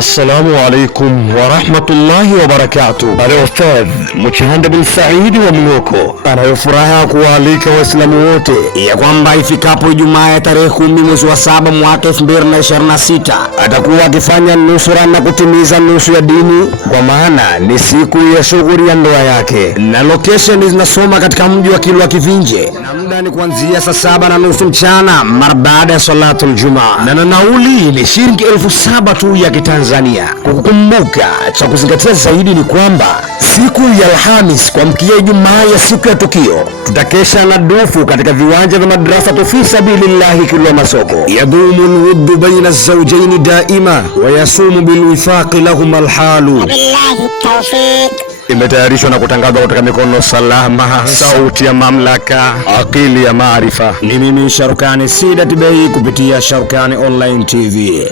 Assalamu alaikum wa rahmatullahi wa barakatuh. Al-Ustadh Muchahanda bin Saidi wa Mngoko anayofuraha kuwaalika Waislamu wote ya kwamba ifikapo Ijumaa ya tarehe 10 mwezi wa 7 mwaka 2026 atakuwa akifanya nusura na kutimiza nusu ya dini, kwa maana ni siku ya shughuli ya ndoa yake, na location zinasoma katika mji wa Kilwa Kivinje, na muda ni kuanzia saa 7:30 mchana mara baada ya salatul Jumaa, na nauli ni shilingi 7,000 tu ya Tanzania. Kukumbuka cha kuzingatia zaidi ni kwamba siku ya Alhamis kuamkia Ijumaa ya siku ya tukio tutakesha na dufu katika viwanja vya madrasa fi sabilillahi Kilwa Masoko. Yadumu alwuddu baina az-zawjayn daima wa yasumu bilwifaqi lahum alhalu. Billahi tawfiq. Imetayarishwa na kutangazwa kutoka mikono salama, sauti ya mamlaka, akili ya maarifa. Ni mimi Sharukani Sidat Bey kupitia Sharukani Online TV.